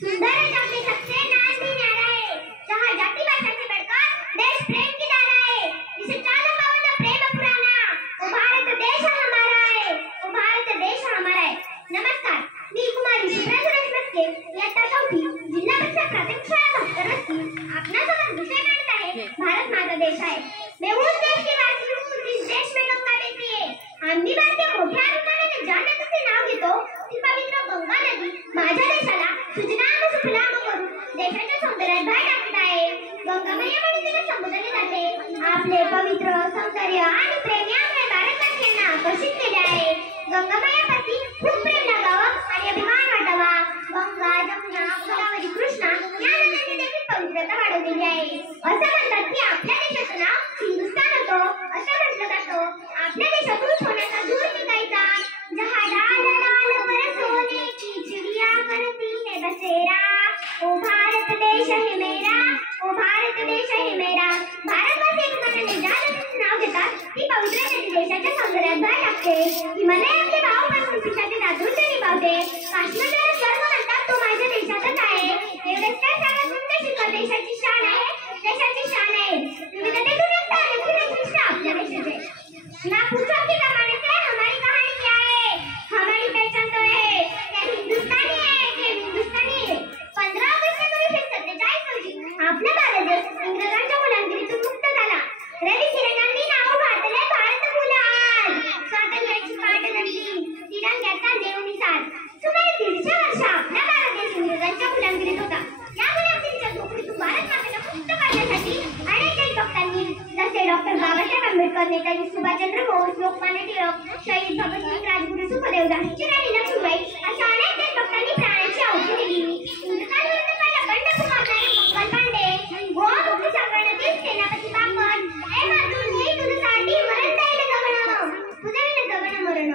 सुंदर है जाति सबसे नाज भी न्यारा है, जहाँ जाति भाषा से बढ़कर देश प्रेम की धारा है, जिसे चारों पावन प्रेम पुराना, वो भारत देश हमारा है, वो भारत देश हमारा है। नमस्कार, मी कुमारी शुभ्रा सुरेश मस्के, इयत्ता 4वी, जिल्हा परिषद प्राथमिक शाळा भास्करवस्ती। आपणासमोर विषय मांडत आहे भारत माझा देश आहे। मैं उस देश की वासी हूँ जिस देश में गंगा बहती है। आम्ही भारतीय मोठ्या अभिमानाने ज्या नदीचे नाव घेतो ती पवित्र गंगा नदी माझ्या देशाला सुजलाम सुफलाम करून देशाच्या सौंदर्यात भर टाकत आहे। गंगामय्या म्हणून तिला संबोधले जाते। आपले पवित्र सौंदर्य आणि प्रेम यामुळे भारतवासियांना आकर्षित केले आहे। गंगामय्याप्रती खूप प्रेम लागावं आणि अभिमान वाटावा। गंगा, जमुना, गोदावरी, कृष्णा या नद्यांनी देखील पवित्रता वाढवलेली आहे। असं म्हणतात की आपल्या देशाचं नाव हिंदुस्थान होतं, असं म्हटलं जातं। आपल्या देशातून सोन्याचा धूर निघायचा। जहाँ डाल डाल पर सोने की चिड़िया करती है बसेरा, ओ भारत देश है मेरा, ओ भारत देश है मेरा। भारतवासी अभिमानाने ज्या नदीचं नाव घेतात ती पवित्र नदी देशाच्या सौंदर्यात भर टाकते। हिमालयातले भाव बनवून पिठाचे दातृत्व निभावते। काश्मीरला स्वर्ग म्हणतात तो माझ्या देशातच आहे। एवढेच काय सांगा तुमच्या शिकवा देशाची शान आहे, देशाची शान आहे। विविधतेतून एकता आणि विविधतेत आपल्या देशाचे। ना पूछो कि कमाने से हमारी कहानी क्या है, हमारी पहचान तो है क्या हिंदुस्तानी है कि हिंदुस्तानी है। 15 ऑगस्ट 1947 रोजी आपला भारत देश इंग्रजांच्या गुलामगिरीतून मुक्त झाला। रवी किरणांनी नाव घातले भारत मुलान, स्वातंत्र्याची पाठ धरली तिरंग्याचा नेवणीसार। सुमारे 150 वर्ष आपला भारत देश इंग्रजांच्या गुलामगिरीत होता। या गुलामगिरीच्या झोपडीतून भारत मातेला मुक्त करण्यासाठी अनेक देशभक्तांनी जसे डॉक्टर बाबासाहेब आंबेडकर, नेताजी सुभाषचंद्र बोस, लोकमान्य टिळक, शहीद भगतसिंग, राजगुरू सुखदेव, झाशीची राणी लक्ष्मीबाई अशा अनेक देशभक्तांनी प्राणांची आहुती दिली। इंग्रजांविरुद्ध पहिला बंड पुकारणारे मंगल पांडे, गोवा मुक्ती संघटनेतील सेनापती बापट, ए अर्जुन मी तुझ्यासाठी मरण जाईल जगणं, तुझे विन जगणं मरण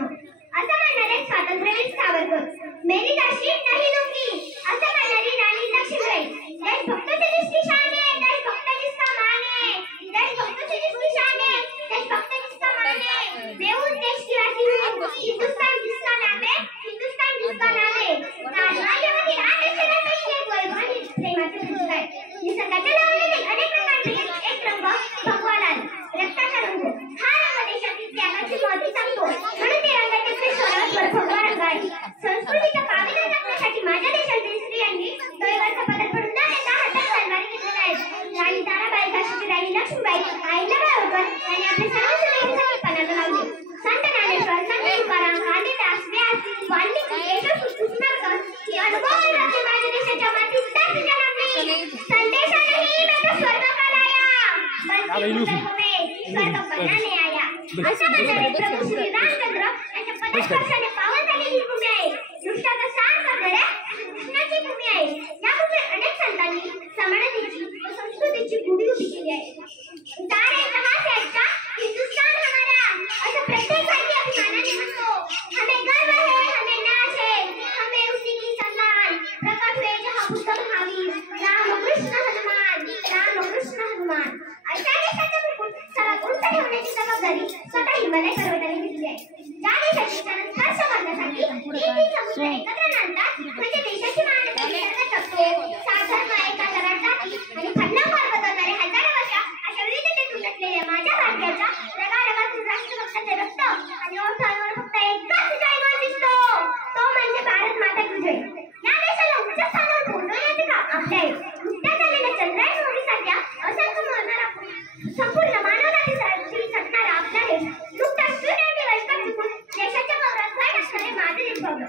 असं म्हणणारे स्वातंत्र्यवीर सावरकर, मेरी झाशी नाही दूंगी असं म्हणणारी राणी लक्ष्मीबाई। देशभक्त से जिसकी शान है, देशभक्त जिसका मान है, देशभक्त से जिसकी शान है, देशभक्त जिसका मान है। मैं उस देश की वासी हूँ, हिंदुस्तान जिसका नाम है, हिंदुस्तान जिसका नाम है। राजवाड्यामध्ये राजशेला नाही एक वैभव प्रेमाचे पुस्तक आहे। निसर्गाच्या लावणीतील अनेक रंगांपैकी एक रंग भगवा लाल, रक्ताचा रंग। हा रंग देशातील त्यागाची महती सांगतो, म्हणून ते रंगाचे स्वरावर भगवा रंग आहे। संस्कृतीच्या पावित्र्य जपण्यासाठी माझ्या देशातील स्त्रियांनी दैवाचा पदर पडून न देता हातात तलवारी घेतलेल्या आहेत। राणी ताराबाई, झाशीची राणी लक्ष्मीबाई, अहिल्याबाई होळकर यांनी आपले सर्व सुविधांसाठी पणाला लावले। संत ज्ञानेश्वर, संत तुकाराम, कालिदास, व्यास, वाल्मिकी, केशव सुस्मारकर ही अनुभवी व्यक्ती माझ्या देशाच्या मातीत तट जन्मली। संदेश नहीं मैं तो स्वर्ग का लाया, बल्कि पुस्तक में स्वर्ग बनाने आया। असं म्हणणारे प्रभू श्री रामचंद्र यांच्या पदस्पर्शाने पावन झालेली भूमी आहे। दृष्टाचा सार करणाऱ्या कृष्णाची भूमी आहे। या भूमीवर अनेक संतांनी समानतेची व संस्कृतीची गुढी उभी केली आहे। सारे जहां से अच्छा हिंदुस्तान हमारा असं प्रत्येक भारतीय अभिमानाने म्हणतो। हमें गर्व है, हमें नाज है, हमें उसी की सम्मान। प्रकट हुए जहां बुद्ध महावीर, राम कृष्ण हनुमान, राम कृष्ण हनुमान। अशा देशाचा मुकुट सर्वात उंच ठेवण्याची जबाबदारी स्वतः हिमालय पर्वताने घेतली आहे। ज्या देशाची स्पर्श करण्यासाठी तीन समुद्र एकत्र आणतात म्हणजे देशाची मानवता निसर्ग जपतो। साधर्म, एका लढाटाची आणि खंडांवर बदलणारे हजारो वर्ष अशा विविधतेतून नटलेल्या माझ्या भारताच्या रगारगातून राष्ट्रभक्ताचे रक्त आणि ओठांवर फक्त एकच जयमान दिसतो, तो म्हणजे भारत माता की जय। या देशाला उच्च स्थानावर पोहोचवण्याचे काम आपले आहे। नुकत्याच झालेल्या चंद्रयान मोहिमेसारख्या असंख्य मोहिमांना संपूर्ण मानवतासाठी झटणारा आपला देश नुकताच T20 वर्ल्ड कप जिंकून देशाच्या गौरवात भर टाकणारे माझे देश भव्य।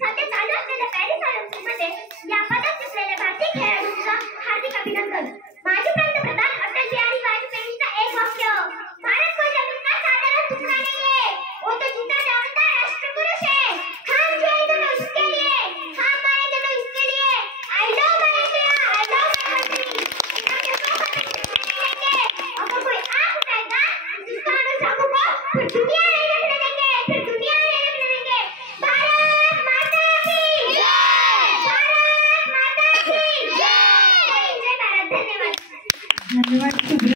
सध्या चालू असलेल्या पॅरिस ऑलिम्पिकमध्ये या पदक जिंकलेल्या भारतीय खेळाडूंचं हार्दिक अभिनंदन। माजी पंतप्रधान अटल बिहारी वाजपेयींचं एक वाक्य, भारत को जमीन का साधारण टुकड़ा नहीं है, वो तो जीता जागता राष्ट्रपुरुष है। हम जिएंगे तो इसके लिए, हम मरेंगे तो इसके लिए। I love my India, I love my country. अगर कोई आग उठाएगा हिंदुस्तान और सबको फिर दुनिया